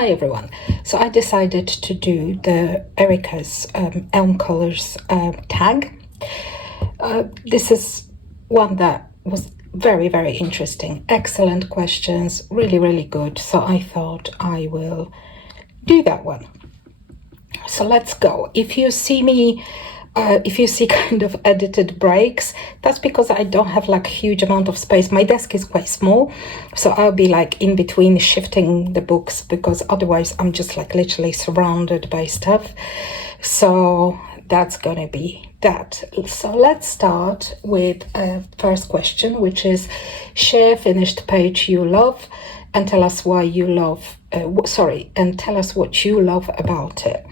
Hi everyone. So I decided to do the Erica's Elm Colors tag. This is one that was very, very interesting. Excellent questions, really, really good. So I thought I will do that one. So let's go. If you see me, if you see kind of edited breaks, that's because I don't have like a huge amount of space. My desk is quite small, so I'll be like in between shifting the books, because otherwise I'm just like literally surrounded by stuff. So that's gonna be that. So let's start with a first question, which is share finished page you love and tell us why you love, and tell us what you love about it.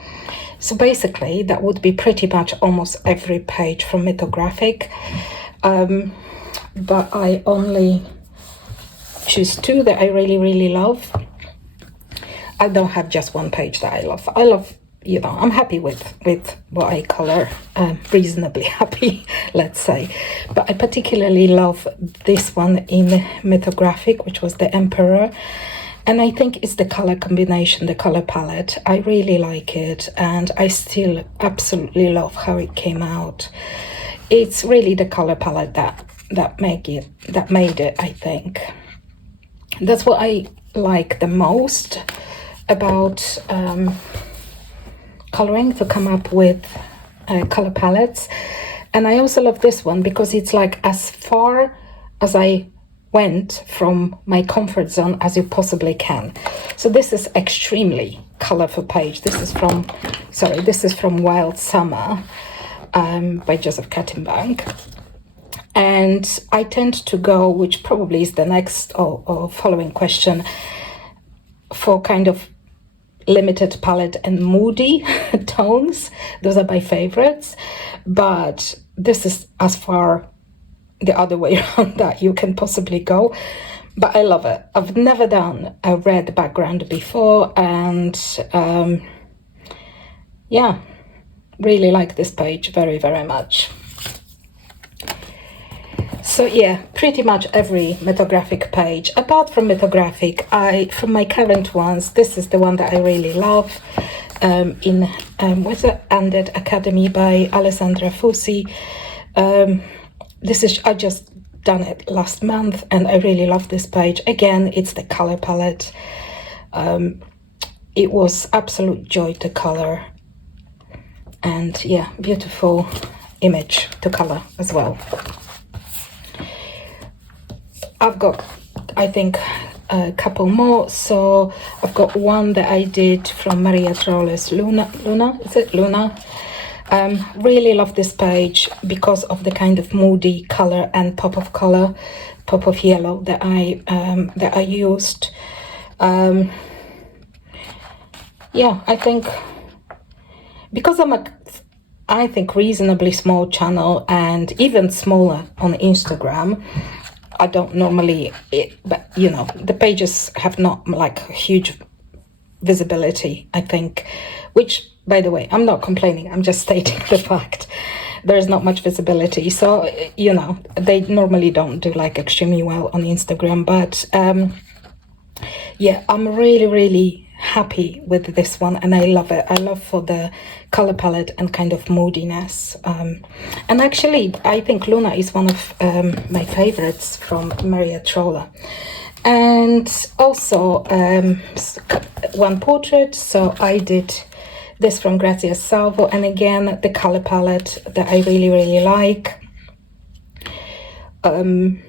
So basically, that would be pretty much almost every page from Mythographic, but I only choose two that I really, really love. I don't have just one page that I love. I love, you know, I'm happy with what I color, reasonably happy, let's say. But I particularly love this one in Mythographic, which was the Emperor. And I think it's the color combination, the color palette. I really like it, and I still absolutely love how it came out. It's really the color palette that made it, I think. That's what I like the most about coloring, to come up with color palettes. And I also love this one because it's like as far as I went from my comfort zone as you possibly can. So this is extremely colorful page. This is from Wild Summer by Joseph Kattenbank. And I tend to go, which probably is the next or following question, for kind of limited palette and moody tones. Those are my favorites, but this is as far the other way around that you can possibly go. But I love it. I've never done a red background before, and yeah, really like this page very, very much. So yeah, pretty much every Mythographic page, apart from Mythographic, from my current ones, this is the one that I really love, in what's it, Undead Academy by Alessandra Fusi. I just done it last month, and I really love this page. Again, it's the color palette. It was absolute joy to color, and yeah, beautiful image to color as well. I've got, I think, a couple more. So I've got one that I did from Maria Trolle's Luna, is it Luna? Really love this page because of the kind of moody color and pop of yellow that I used. Yeah, I think because I think reasonably small channel, and even smaller on Instagram, I don't normally, but you know, the pages have not like huge visibility, I think, which, by the way, I'm not complaining, I'm just stating the fact. There's not much visibility, so, you know, they normally don't do like extremely well on Instagram, but yeah, I'm really, really happy with this one, and I love it. I love for the color palette and kind of moodiness. And actually, I think Luna is one of my favorites from Maria Trolla. And also one portrait. So I did this from Grazia Salvo, and again, the color palette that I really, really like. And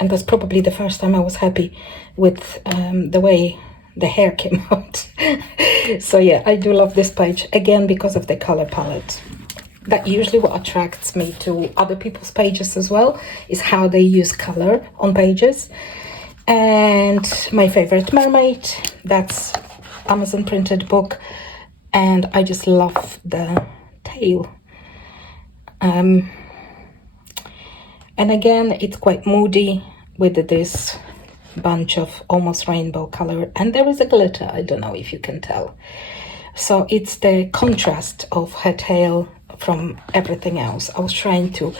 that's probably the first time I was happy with the way the hair came out. So yeah, I do love this page, again, because of the color palette. That usually what attracts me to other people's pages as well, is how they use color on pages. And my favorite mermaid, that's Amazon printed book, and I just love the tail. And again, it's quite moody with this bunch of almost rainbow color, and there is a glitter, I don't know if you can tell. So it's the contrast of her tail from everything else. I was trying to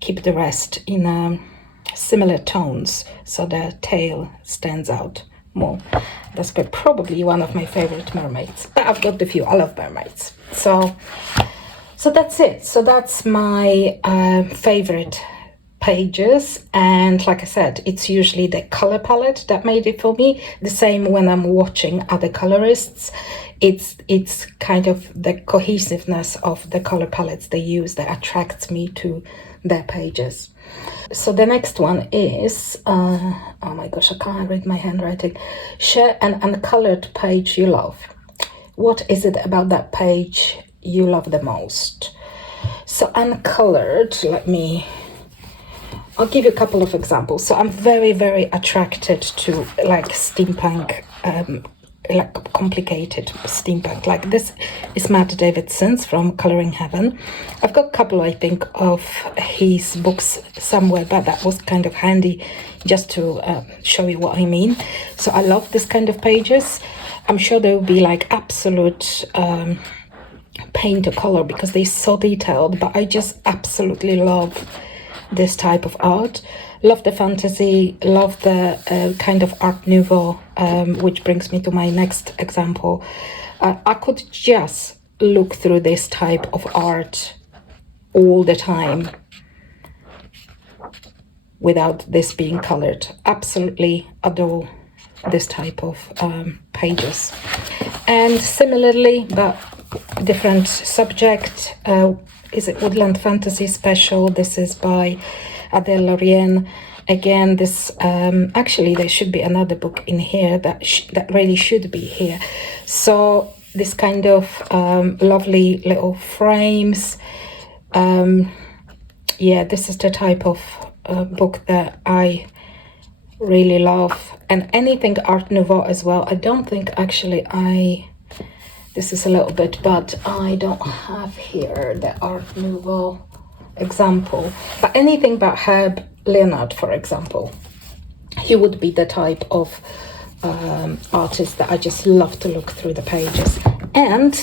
keep the rest in similar tones so the tail stands out more. That's probably one of my favorite mermaids. But I've got a few. I love mermaids. So that's it. So that's my favorite pages, and like I said, it's usually the color palette that made it for me. The same when I'm watching other colorists, it's kind of the cohesiveness of the color palettes they use that attracts me to their pages. So the next one is oh my gosh, I can't read my handwriting. Share an uncolored page you love. What is it about that page you love the most? So uncolored, I'll give you a couple of examples. So I'm very, very attracted to like steampunk, like complicated steampunk. Like this is Matt Davidson's from Coloring Heaven. I've got a couple, I think, of his books somewhere, but that was kind of handy just to show you what I mean. So I love this kind of pages. I'm sure they will be like absolute pain to color because they're so detailed, but I just absolutely love this type of art. Love the fantasy, love the kind of Art Nouveau, which brings me to my next example. I could just look through this type of art all the time without this being colored. Absolutely adore this type of pages. And similarly, but different subject, is it Woodland Fantasy Special? This is by Adele Lorien. Again, this actually there should be another book in here that really should be here. So this kind of lovely little frames. Yeah, this is the type of book that I really love, and anything Art Nouveau as well. I don't think actually this is a little bit, but I don't have here the Art Nouveau example. But anything but Herb Leonard, for example, he would be the type of artist that I just love to look through the pages. And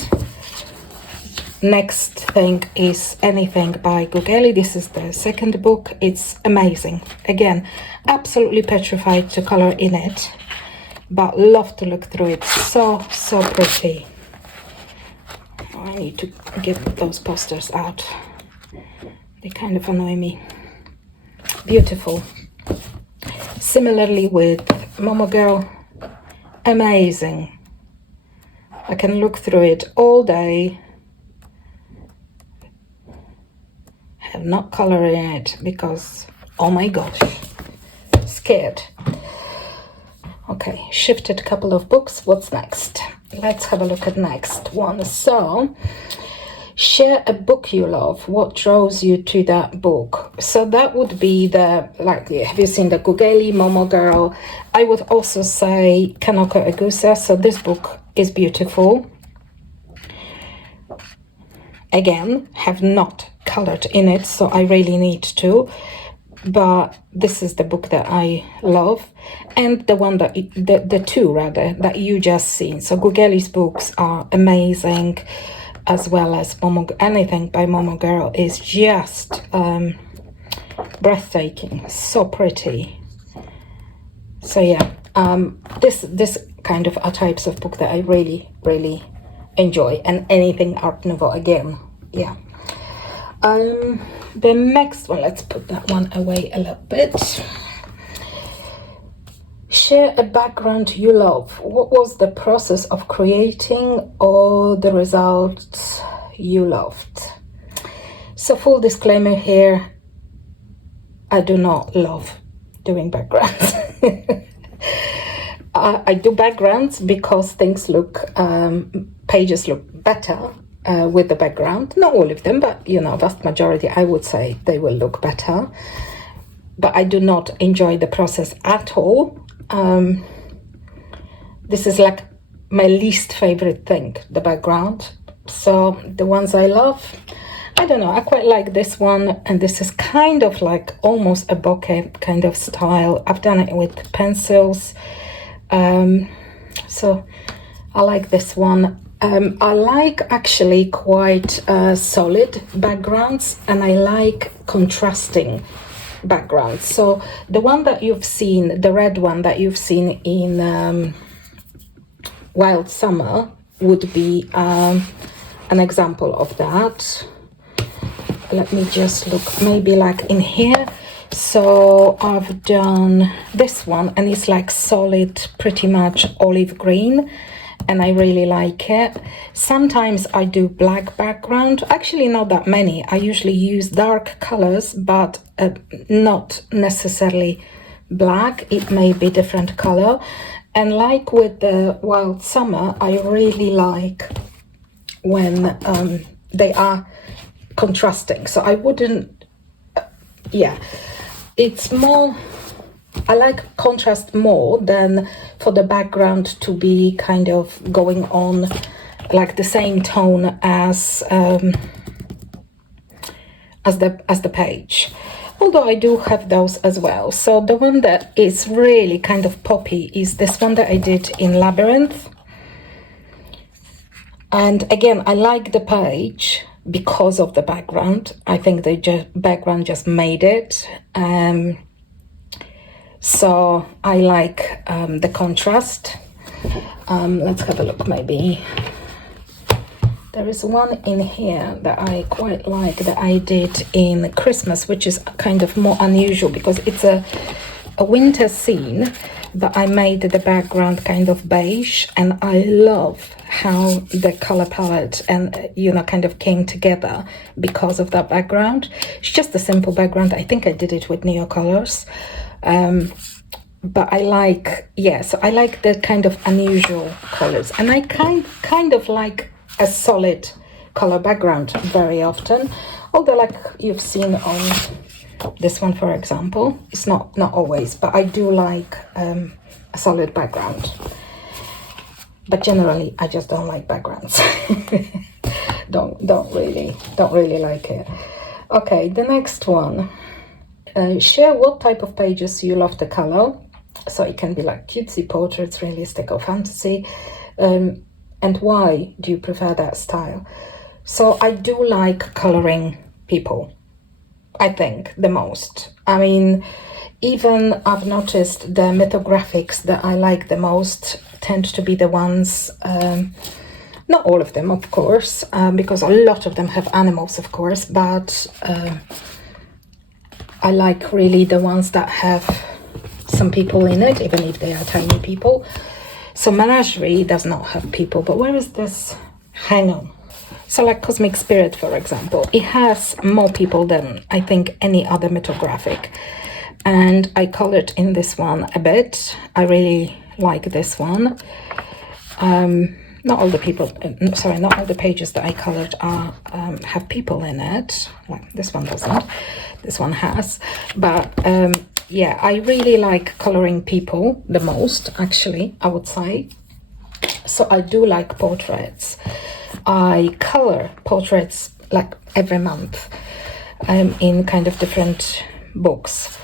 next thing is anything by Gugeli. This is the second book. It's amazing. Again, absolutely petrified to color in it, but love to look through it. So pretty. I need to get those posters out. They kind of annoy me. Beautiful. Similarly with Momo Girl, amazing. I can look through it all day. Have not color in it because, oh my gosh, scared. Okay, shifted a couple of books. What's next? Let's have a look at next one. So, share a book you love. What draws you to that book? So that would be the, like, have you seen the Gugeli, Momo Girl? I would also say Kanoko Egusa. So this book is beautiful. Again, have not colored in it, so I really need to. But this is the book that I love, and the one that the two rather that you just seen. So Gugeli's books are amazing, as well as anything by Momo Girl is just breathtaking, so pretty. So yeah, this kind of are types of book that I really enjoy, and anything Art Nouveau again. Yeah. The next one, let's put that one away a little bit. Share a background you love. What was the process of creating or the results you loved? So full disclaimer here, I do not love doing backgrounds. I do backgrounds because things look, pages look better with the background. Not all of them, but you know, vast majority, I would say they will look better. But I do not enjoy the process at all. This is like my least favorite thing, the background. So the ones I love, I don't know, I quite like this one, and this is kind of like almost a bokeh kind of style. I've done it with pencils. So I like this one. I like actually quite solid backgrounds, and I like contrasting backgrounds. So the one that you've seen, the red one that you've seen in Wild Summer would be an example of that. Let me just look, maybe like in here. So I've done this one, and it's like solid, pretty much olive green, and I really like it. Sometimes I do black background, actually not that many. I usually use dark colors, but not necessarily black. It may be different color. And like with the Wild Summer, I really like when they are contrasting. So I wouldn't, yeah, it's more, I like contrast more than for the background to be kind of going on like the same tone as the page. Although I do have those as well. So the one that is really kind of poppy is this one that I did in Labyrinth. And again, I like the page because of the background. I think the background just made it. So I like the contrast. Let's have a look, maybe. There is one in here that I quite like that I did in Christmas, which is kind of more unusual because it's a winter scene, but I made the background kind of beige, and I love how the color palette and, you know, kind of came together because of that background. It's just a simple background. I think I did it with Neo colors. But I like, yeah, so I like the kind of unusual colors, and I kind of like a solid color background very often, although like you've seen on this one, for example, it's not always, but I do like a solid background. But generally I just don't like backgrounds. don't really like it. Okay, the next one, share what type of pages you love to color. So it can be like cutesy, portraits, realistic, or fantasy. And why do you prefer that style? So I do like coloring people, I think, the most. I mean, even I've noticed the mythographics that I like the most tend to be the ones, not all of them, of course, because a lot of them have animals, of course, but I like really the ones that have some people in it, even if they are tiny people. So Menagerie does not have people, but where is this? Hang on. So like Cosmic Spirit, for example, it has more people than I think any other mythographic. And I colored in this one a bit. I really like this one. Not all the people, not all the pages that I colored are have people in it. Like this one doesn't. This one has. But yeah, I really like coloring people the most, actually, I would say. So I do like portraits. I color portraits like every month in kind of different books.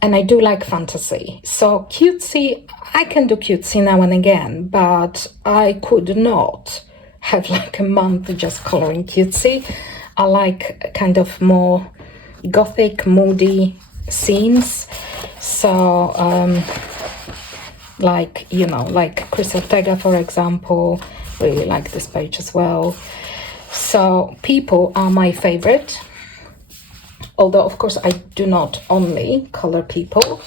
And I do like fantasy. So cutesy, I can do cutesy now and again, but I could not have like a month just coloring cutesy. I like kind of more gothic, moody scenes. So like, you know, like Chris Ortega, for example, really like this page as well. So people are my favorite, although of course I do not only color people.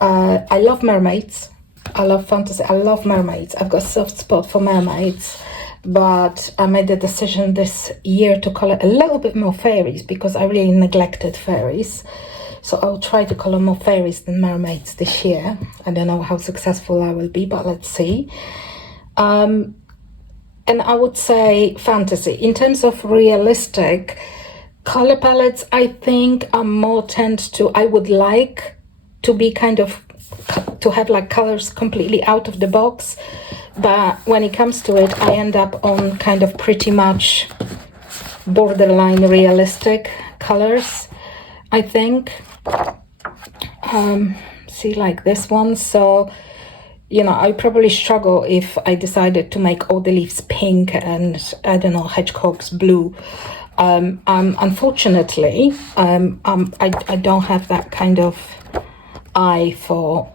I love mermaids. I love fantasy. I love mermaids. I've got a soft spot for mermaids, but I made the decision this year to color a little bit more fairies because I really neglected fairies. So I'll try to color more fairies than mermaids this year. I don't know how successful I will be, but let's see. And I would say fantasy. In terms of realistic color palettes, I think I'm more I would like to be kind of, to have like colors completely out of the box. But when it comes to it, I end up on kind of pretty much borderline realistic colors, I think. See, like this one. So, you know, I probably struggle if I decided to make all the leaves pink and, I don't know, hedgehogs blue. Unfortunately, I don't have that kind of eye for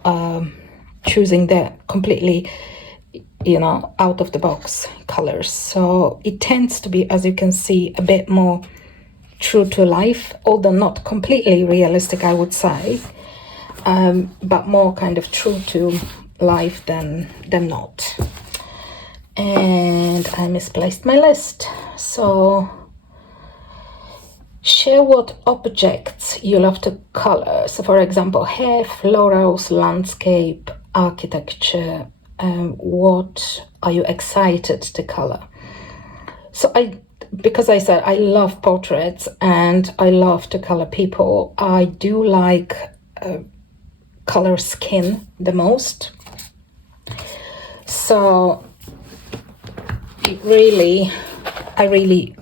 choosing the completely, out of the box colors. So it tends to be, as you can see, a bit more true to life, although not completely realistic, I would say, but more kind of true to life than not. And I misplaced my list. So share what objects you love to color. So for example, hair, florals, landscape, architecture. What are you excited to color? So because I said I love portraits and I love to color people, I do like color skin the most. So I really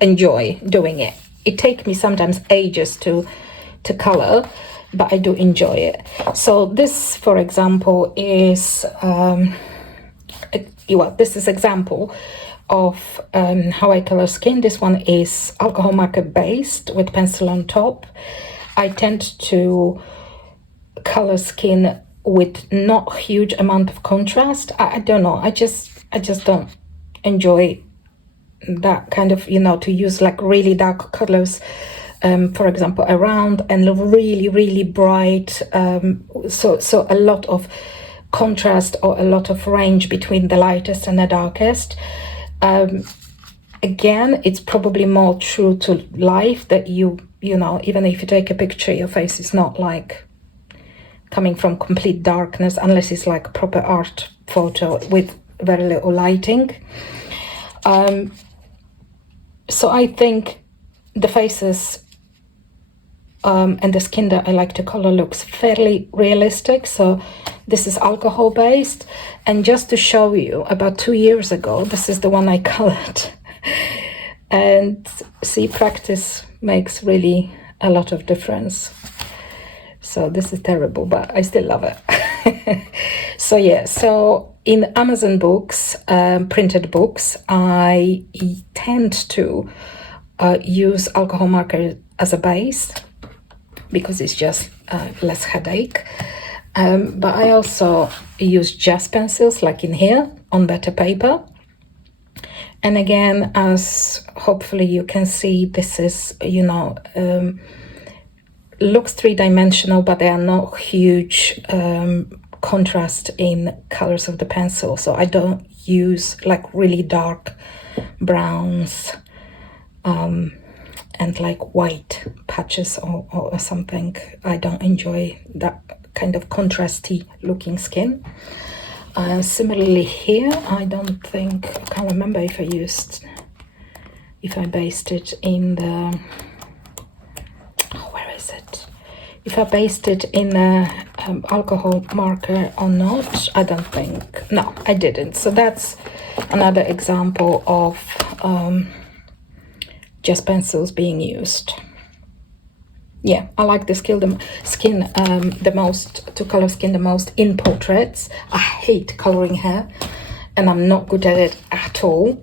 enjoy doing it. It takes me sometimes ages to color, but I do enjoy it. So this, for example, is this is example of how I color skin. This one is alcohol marker based with pencil on top. I tend to color skin with not huge amount of contrast. I don't know. I just don't enjoy that kind of, to use like really dark colors, for example, around, and really bright. So a lot of contrast or a lot of range between the lightest and the darkest. Again, it's probably more true to life that even if you take a picture, your face is not like coming from complete darkness, unless it's like proper art photo with very little lighting. So I think the faces and the skin that I like to color looks fairly realistic. So this is alcohol based, and just to show you, about 2 years ago, this is the one I colored. And see, practice makes really a lot of difference. So this is terrible, but I still love it. So yeah, so in Amazon books, printed books, I tend to use alcohol marker as a base because it's just less headache. But I also use gel pencils, like in here, on better paper. And again, as hopefully you can see, this is, looks three-dimensional, but there are no huge contrast in colors of the pencil. So I don't use like really dark browns and like white patches or something. I don't enjoy that kind of contrasty looking skin. Similarly here, I can't remember if I based it in the, where is it? If I based it in a alcohol marker or not, I don't think, no, I didn't. So that's another example of just pencils being used. Yeah, I like the skin the most, to color skin the most in portraits. I hate coloring hair, and I'm not good at it at all.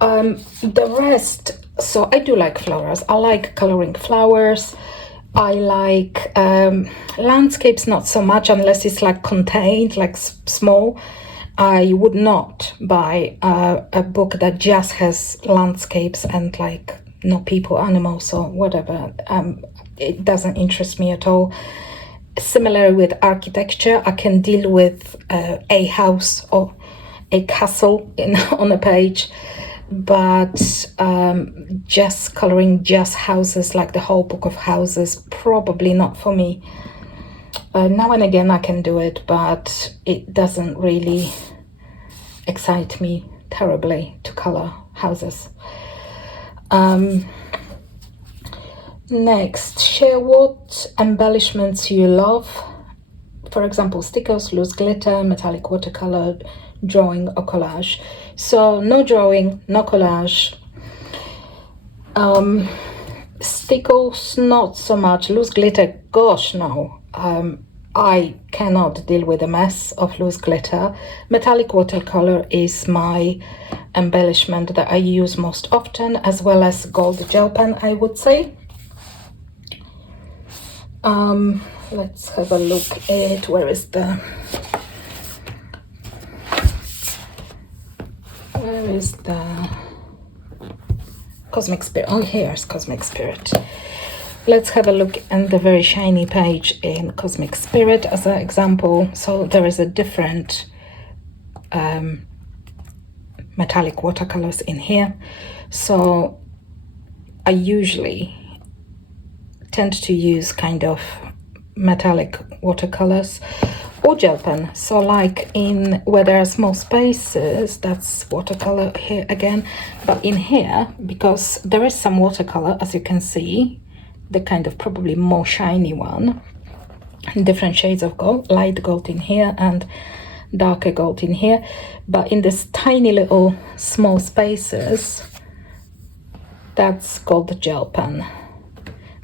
The rest, so I do like flowers. I like coloring flowers. I like landscapes, not so much, unless it's like contained, like small. I would not buy a book that just has landscapes and like no people, animals or whatever. It doesn't interest me at all. Similar with architecture, I can deal with a house or a castle on a page, but just coloring just houses, like the whole book of houses, probably not for me. Now and again I can do it, but it doesn't really excite me terribly to color houses. Next, share what embellishments you love. For example, stickers, loose glitter, metallic watercolor, drawing or collage. So no drawing, no collage. Stickers, not so much. Loose glitter, gosh, no. I cannot deal with a mess of loose glitter. Metallic watercolor is my embellishment that I use most often, as well as gold gel pen, I would say. Let's have a look at where is the Cosmic Spirit. Oh, here's Cosmic Spirit. Let's have a look at the very shiny page in Cosmic Spirit as an example. So there is a different metallic watercolors in here. So I usually tend to use kind of metallic watercolors or gel pen. So like in where there are small spaces, that's watercolor here again. But in here, because there is some watercolor, as you can see, the kind of probably more shiny one, different shades of gold, light gold in here and darker gold in here. But in this tiny little small spaces, that's gold gel pen,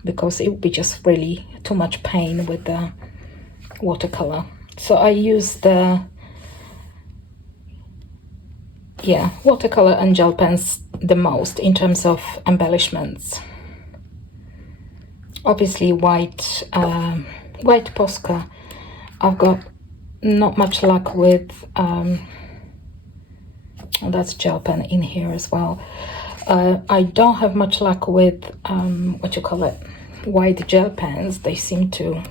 because it would be just really too much pain with the watercolor. So I use the watercolor and gel pens the most in terms of embellishments. Obviously white Posca, I've got not much luck with. That's gel pen in here as well. I don't have much luck with white gel pens. They seem to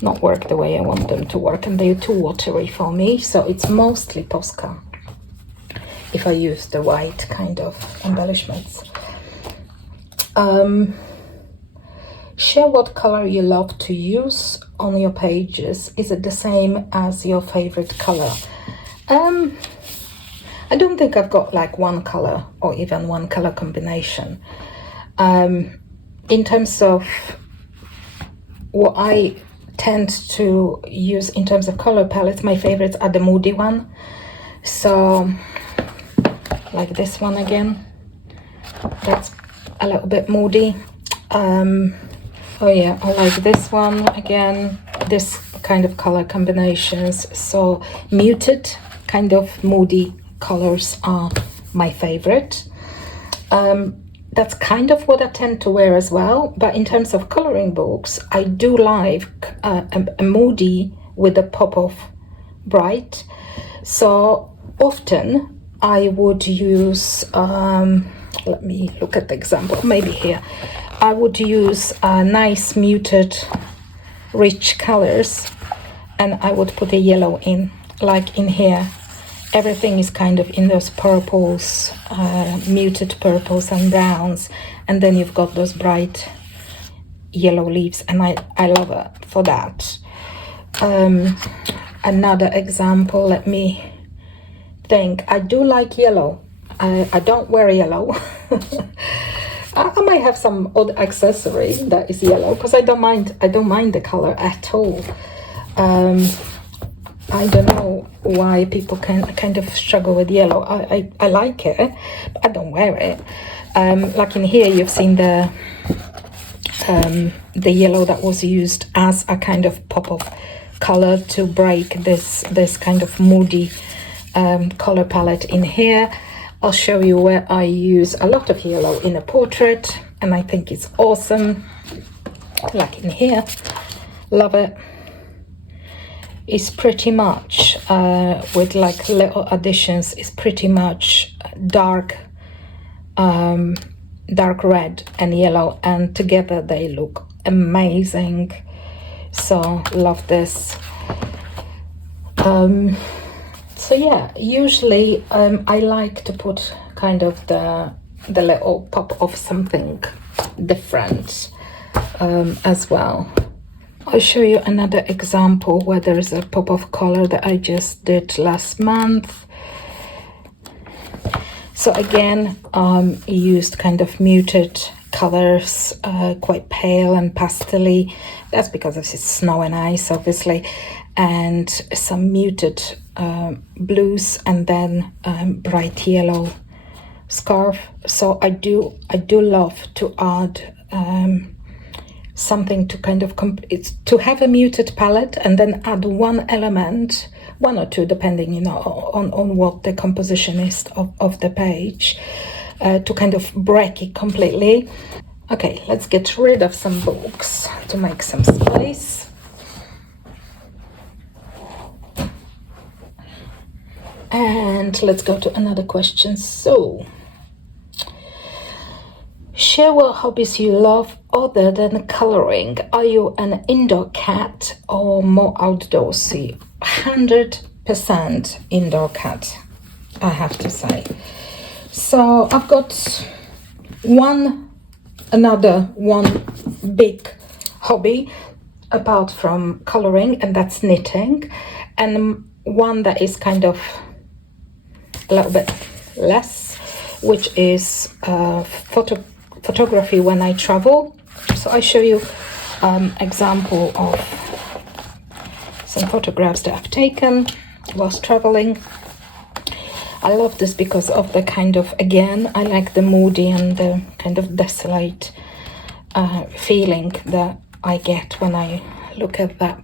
not work the way I want them to work, and they're too watery for me. So it's mostly Posca if I use the white kind of embellishments. Share what color you love to use on your pages. Is it the same as your favorite color? I don't think I've got like one color or even one color combination. In terms of what I tend to use in terms of color palettes, my favorites are the moody one. So like this one again, that's a little bit moody. Oh yeah, I like this one again, this kind of color combinations. So muted, kind of moody colors are my favorite. That's kind of what I tend to wear as well. But in terms of coloring books, I do like a moody with a pop of bright. So often I would use, let me look at the example, maybe here. I would use nice muted rich colors, and I would put a yellow in, like in here. Everything is kind of in those purples, muted purples and browns, and then you've got those bright yellow leaves, and I love it for that. Another example, let me think. I do like yellow. I don't wear yellow. I might have some odd accessory that is yellow, because I don't mind the color at all. I don't know why people can kind of struggle with yellow. I like it, but I don't wear it. Like in here, you've seen the yellow that was used as a kind of pop of color to break this kind of moody color palette in here. I'll show you where I use a lot of yellow in a portrait, and I think it's awesome. Like in here, love it. It's pretty much with like little additions, it's pretty much dark red and yellow, and together they look amazing. So love this. So yeah, usually I like to put kind of the little pop of something different as well. I'll show you another example where there is a pop of color that I just did last month. So again, used kind of muted colors, quite pale and pastel-y. That's because it's snow and ice, obviously, and some muted blues, and then bright yellow scarf. So I do love to add something to kind of it's to have a muted palette and then add one element, one or two depending, you know, on what the composition is of the page, to kind of break it completely. Okay, let's get rid of some books to make some space. And let's go to another question. So, share what hobbies you love other than coloring. Are you an indoor cat or more outdoorsy? 100% indoor cat, I have to say. So I've got another big hobby apart from coloring, and that's knitting, and one that is kind of a little bit less, which is photography when I travel. So I show you example of some photographs that I've taken whilst traveling. I love this because of the kind of, again, I like the moody and the kind of desolate feeling that I get when I look at that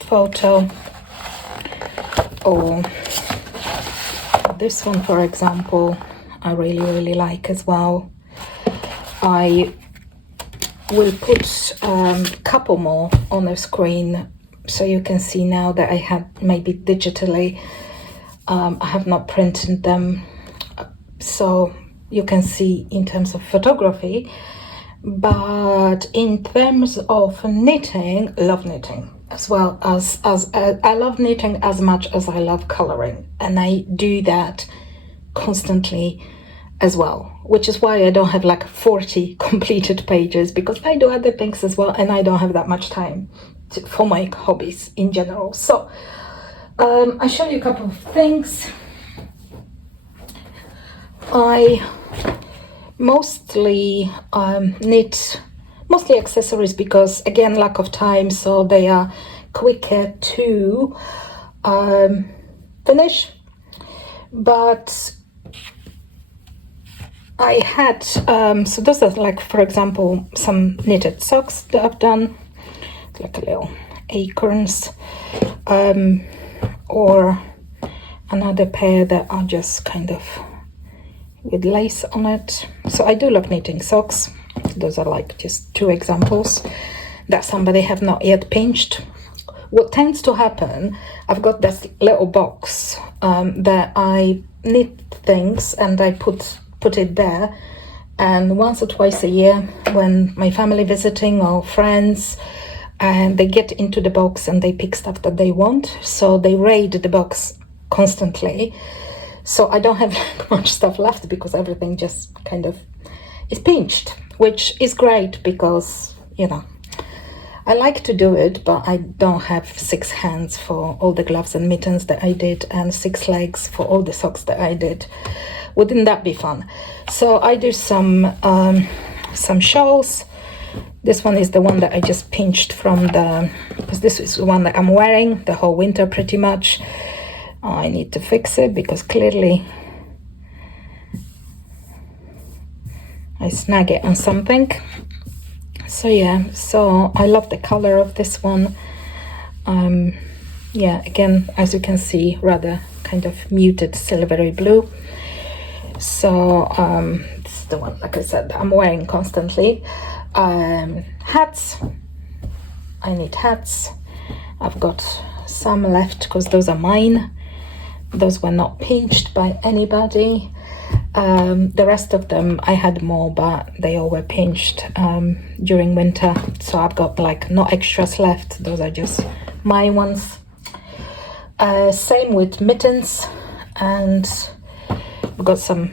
photo. Or this one, for example, I really like as well. I will put a couple more on the screen so you can see now that I had maybe digitally. I have not printed them, so you can see in terms of photography. But in terms of knitting, love knitting as well as I love knitting as much as I love coloring, and I do that constantly as well, which is why I don't have like 40 completed pages, because I do other things as well and I don't have that much time for my hobbies in general. So I show you a couple of things. I mostly knit mostly accessories because, again, lack of time, so they are quicker to finish. But I had so those are like, for example, some knitted socks that I've done, like a little acorns, or another pair that are just kind of with lace on it. So I do love knitting socks. Those are like just two examples that somebody have not yet pinched. What tends to happen, I've got this little box that I knit things and I put it there, and once or twice a year when my family visiting or friends, and they get into the box and they pick stuff that they want, so they raid the box constantly. So I don't have like much stuff left because everything just kind of is pinched, which is great because, you know, I like to do it, but I don't have 6 hands for all the gloves and mittens that I did and 6 legs for all the socks that I did. Wouldn't that be fun? So I do some shawls. This one is the one that I just pinched from because this is the one that I'm wearing the whole winter pretty much. I need to fix it because clearly I snag it on something. So yeah, so I love the color of this one. Yeah, again, as you can see, rather kind of muted silvery blue. So this is the one, like I said, that I'm wearing constantly. Hats, I need hats. I've got some left because those are mine. Those were not pinched by anybody. The rest of them I had more, but they all were pinched during winter, so I've got like no extras left. Those are just my ones. Same with mittens, and I've got some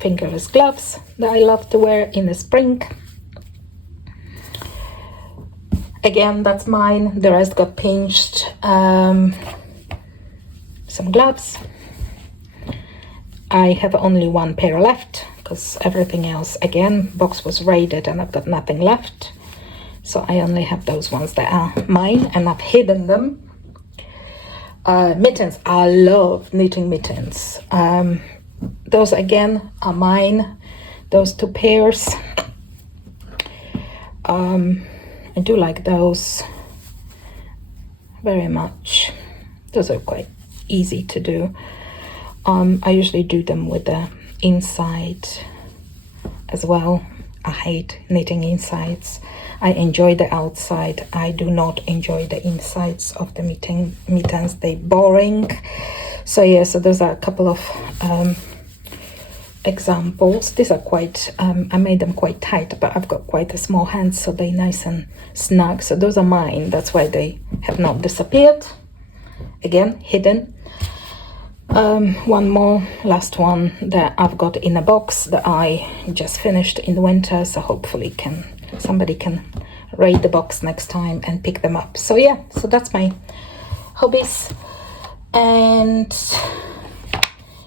fingerless gloves that I love to wear in the spring. Again, that's mine. The rest got pinched. Some gloves. I have only one pair left because everything else, again, box was raided and I've got nothing left. So I only have those ones that are mine and I've hidden them. Mittens, I love knitting mittens. Those again are mine, those 2 pairs. I do like those very much. Those are quite easy to do. I usually do them with the inside as well. I hate knitting insides. I enjoy the outside. I do not enjoy the insides of the mittens. They're boring. So yeah, so those are a couple of examples. These are quite, I made them quite tight, but I've got quite a small hand, so they're nice and snug. So those are mine. That's why they have not disappeared. Again, hidden. One more, last one that I've got in a box that I just finished in the winter, so hopefully somebody can raid the box next time and pick them up. So yeah, so that's my hobbies. And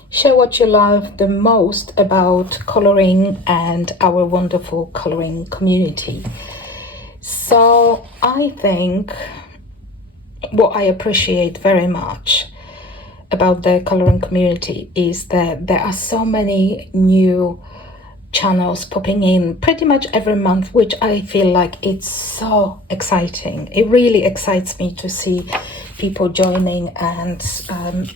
share what you love the most about coloring and our wonderful coloring community. So I think what I appreciate very much about the coloring community is that there are so many new channels popping in pretty much every month, which I feel like it's so exciting. It really excites me to see people joining and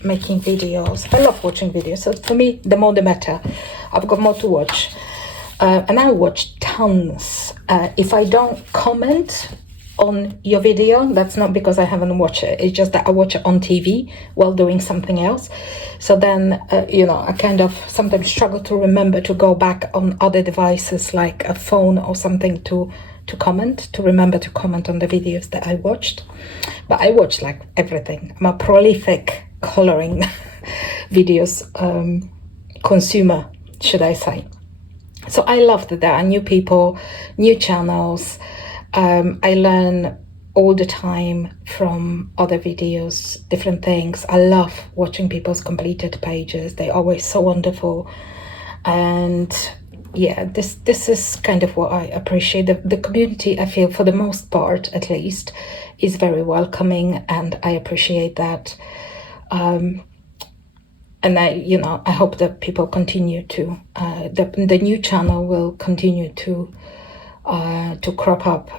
making videos. I love watching videos, so for me the more the better. I've got more to watch, and I watch tons. If I don't comment on your video, that's not because I haven't watched it, it's just that I watch it on TV while doing something else. So then I kind of sometimes struggle to remember to go back on other devices like a phone or something to remember to comment on the videos that I watched. But I watch like everything. I'm a prolific coloring videos consumer, should I say. So I love that there are new people, new channels. I learn all the time from other videos, different things. I love watching people's completed pages. They're always so wonderful. And yeah, this is kind of what I appreciate. The community, I feel, for the most part at least, is very welcoming, and I appreciate that. And I hope that people continue to, the new channel will continue to crop up.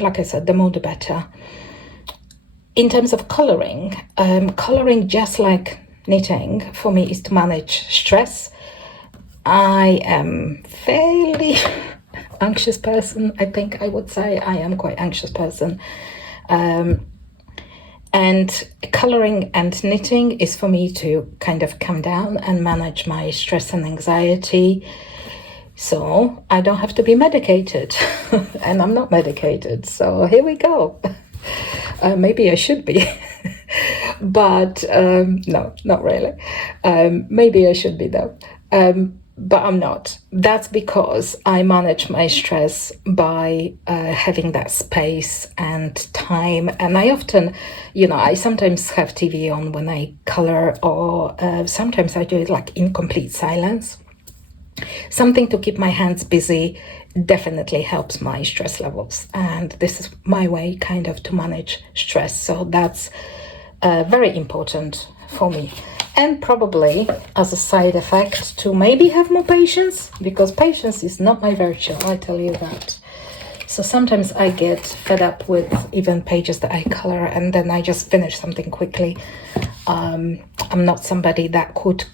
Like I said, the more the better. In terms of coloring, just like knitting for me is to manage stress. I am fairly anxious person. I think I would say I am quite anxious person. And coloring and knitting is for me to kind of calm down and manage my stress and anxiety. So I don't have to be medicated, and I'm not medicated. So here we go. Maybe I should be, but no, not really. Maybe I should be though, but I'm not. That's because I manage my stress by having that space and time. And I often, I sometimes have TV on when I color, or sometimes I do it like in complete silence. Something to keep my hands busy definitely helps my stress levels, and this is my way kind of to manage stress. So that's very important for me, and probably as a side effect to maybe have more patience, because patience is not my virtue, I tell you that. So sometimes I get fed up with even pages that I color, and then I just finish something quickly. I'm not somebody that could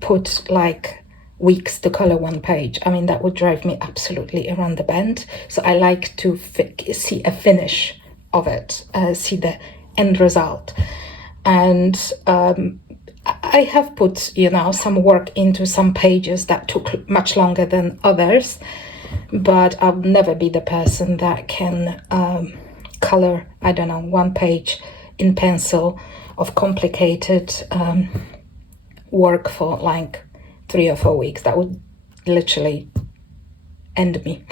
put like weeks to color one page. I mean, that would drive me absolutely around the bend. So I like to see a finish of it, see the end result. And I have put, some work into some pages that took much longer than others, but I'll never be the person that can color, I don't know, one page in pencil of complicated work for like 3 or 4 weeks. That would literally end me,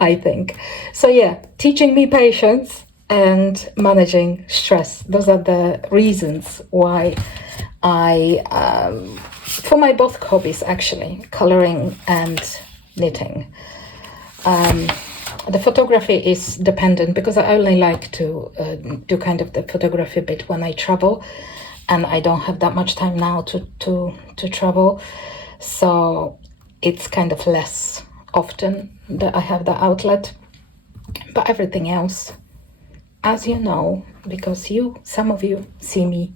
I think. So yeah, teaching me patience and managing stress. Those are the reasons why I, for my both hobbies actually, coloring and knitting. The photography is dependent because I only like to do kind of the photography bit when I travel, and I don't have that much time now to travel, so it's kind of less often that I have that outlet. But everything else, as you know, because some of you see me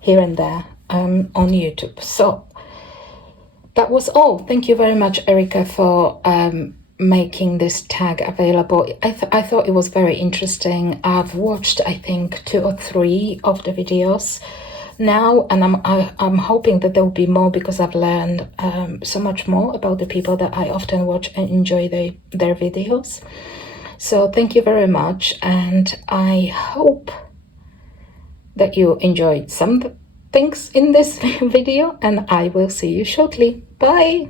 here and there on YouTube. So that was all. Thank you very much, Erica, for making this tag available. I thought it was very interesting. I've watched, I think, 2 or 3 of the videos now, and I'm hoping that there will be more, because I've learned so much more about the people that I often watch and enjoy their videos. So thank you very much, and I hope that you enjoyed some things in this video, and I will see you shortly. Bye!